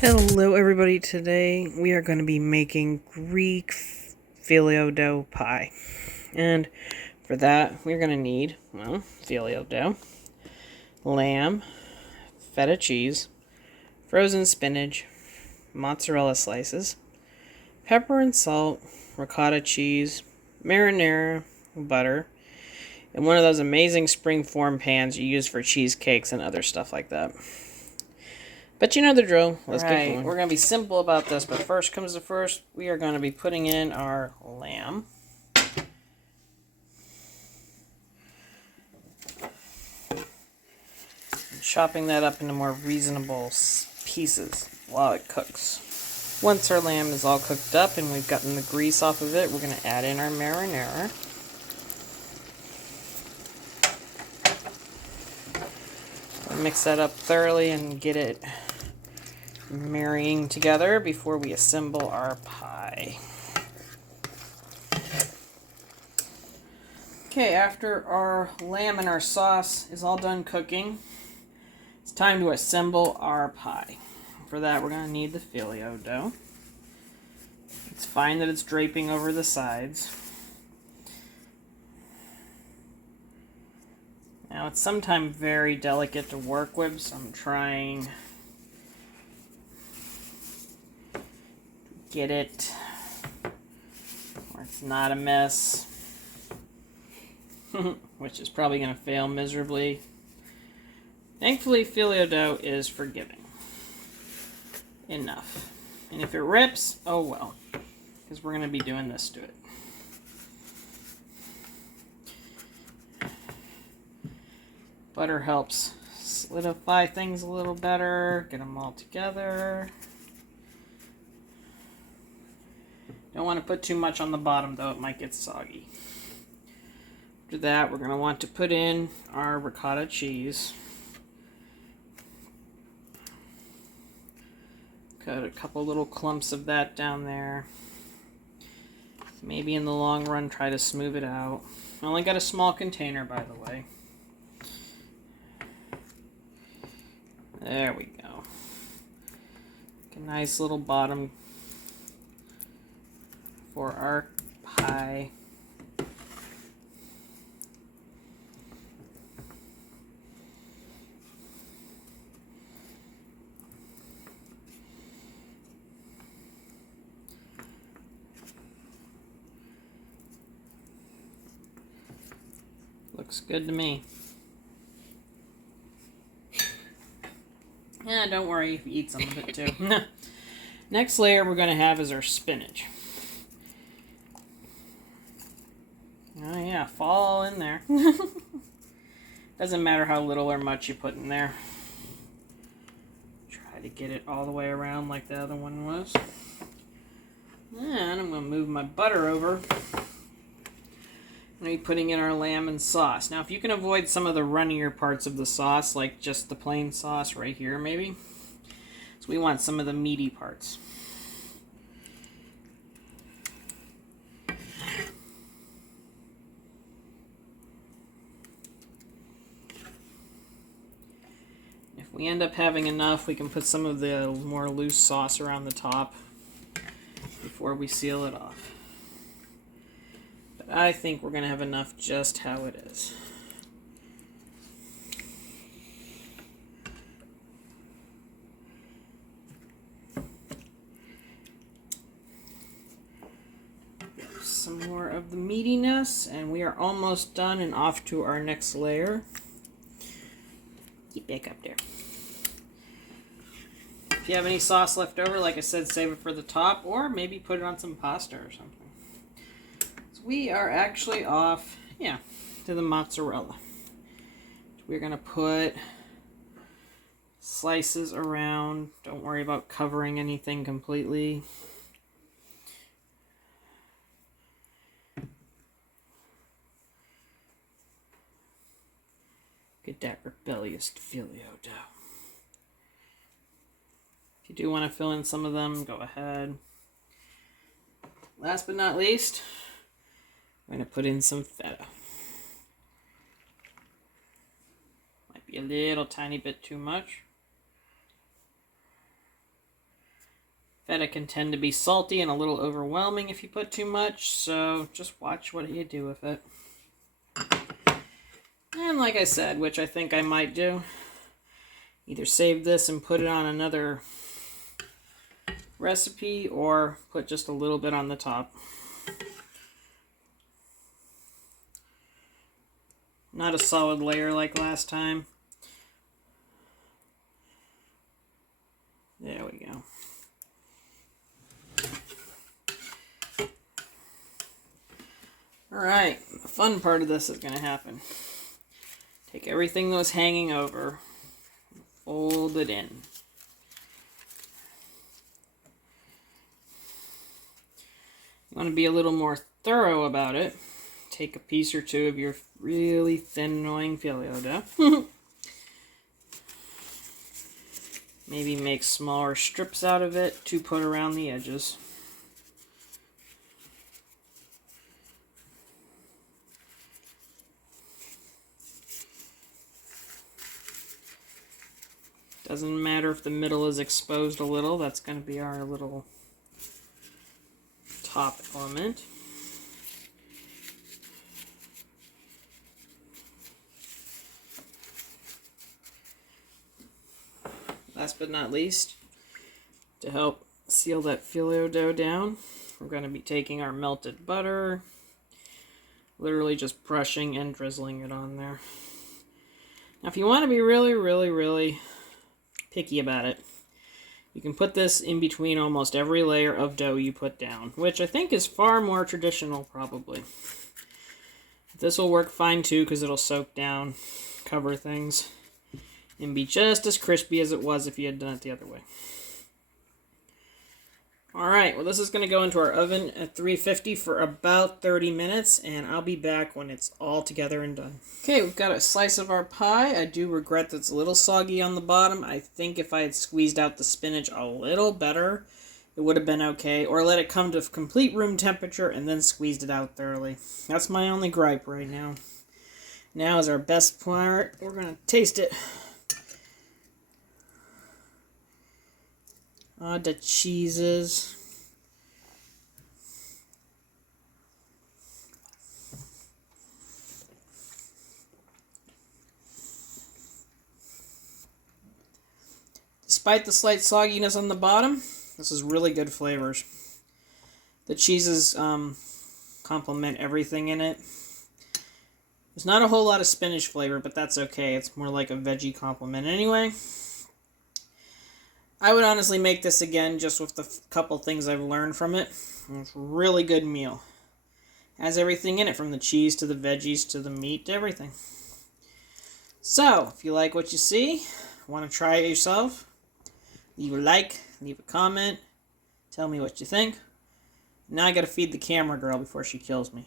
Hello everybody, today we are going to be making Greek Philio Dough pie. And for that, we're going to need, well, Philio Dough, lamb, feta cheese, frozen spinach, mozzarella slices, pepper and salt, ricotta cheese, marinara, butter, and one of those amazing springform pans you use for cheesecakes and other stuff like that. But you know the drill. Let's get going. We're going to be simple about this, but first comes the first. We are going to be putting in our lamb. And chopping that up into more reasonable pieces while it cooks. Once our lamb is all cooked up and we've gotten the grease off of it, we're going to add in our marinara. Mix that up thoroughly and get it marrying together before we assemble our pie. Okay, after our lamb and our sauce is all done cooking, it's time to assemble our pie. For that, we're going to need the Philio dough. It's fine that it's draping over the sides. Now, it's sometimes very delicate to work with, so I'm trying get it where it's not a mess, which is probably going to fail miserably. Thankfully, Philio dough is forgiving enough, and if it rips, oh well, because we're going to be doing this to it. Butter helps solidify things a little better, get them all together. Don't want to put too much on the bottom though, it might get soggy. After that, we're going to want to put in our ricotta cheese. Cut a couple little clumps of that down there. Maybe in the long run try to smooth it out. I only got a small container, by the way. There we go. A nice little bottom for our pie. Looks good to me. Yeah, don't worry if you eat some of it too. Next layer we're going to have is our spinach. Oh yeah, fall in there. Doesn't matter how little or much you put in there. Try to get it all the way around like the other one was. And I'm going to move my butter over. I'm going to be putting in our lamb and sauce. Now if you can avoid some of the runnier parts of the sauce, like just the plain sauce right here maybe. So we want some of the meaty parts. If we end up having enough, we can put some of the more loose sauce around the top before we seal it off. But I think we're going to have enough just how it is. Some more of the meatiness, and we are almost done and off to our next layer. Get back up there. If you have any sauce left over, like I said, save it for the top, or maybe put it on some pasta or something. So we are actually off, to the mozzarella. We're going to put slices around. Don't worry about covering anything completely. Get that rebellious Philio dough. If you do want to fill in some of them, go ahead. Last but not least, I'm going to put in some feta. Might be a little tiny bit too much. Feta can tend to be salty and a little overwhelming if you put too much, so just watch what you do with it. And like I said, which I think I might do, either save this and put it on another recipe or put just a little bit on the top. Not a solid layer like last time. There we go. Alright, the fun part of this is going to happen. Take everything that was hanging over, fold it in. You want to be a little more thorough about it. Take a piece or two of your really thin, annoying Philio dough. Maybe make smaller strips out of it to put around the edges. Doesn't matter if the middle is exposed a little, that's going to be our little top element. Last but not least, to help seal that Philio dough down, we're going to be taking our melted butter, literally just brushing and drizzling it on there. Now if you want to be really picky about it, you can put this in between almost every layer of dough you put down, which I think is far more traditional probably. This will work fine too because it'll soak down, cover things, and be just as crispy as it was if you had done it the other way. Alright, well this is going to go into our oven at 350 for about 30 minutes, and I'll be back when it's all together and done. Okay, we've got a slice of our pie. I do regret that it's a little soggy on the bottom. I think if I had squeezed out the spinach a little better, it would have been okay. Or let it come to complete room temperature and then squeezed it out thoroughly. That's my only gripe right now. Now is our best part. We're going to taste it. The cheeses. Despite the slight sogginess on the bottom, this is really good flavors. The cheeses complement everything in it. There's not a whole lot of spinach flavor, but that's okay. It's more like a veggie complement anyway. I would honestly make this again just with the couple things I've learned from it. It's a really good meal. Has everything in it, from the cheese to the veggies to the meat to everything. So, if you like what you see, want to try it yourself, leave a like, leave a comment, tell me what you think. Now I gotta feed the camera girl before she kills me.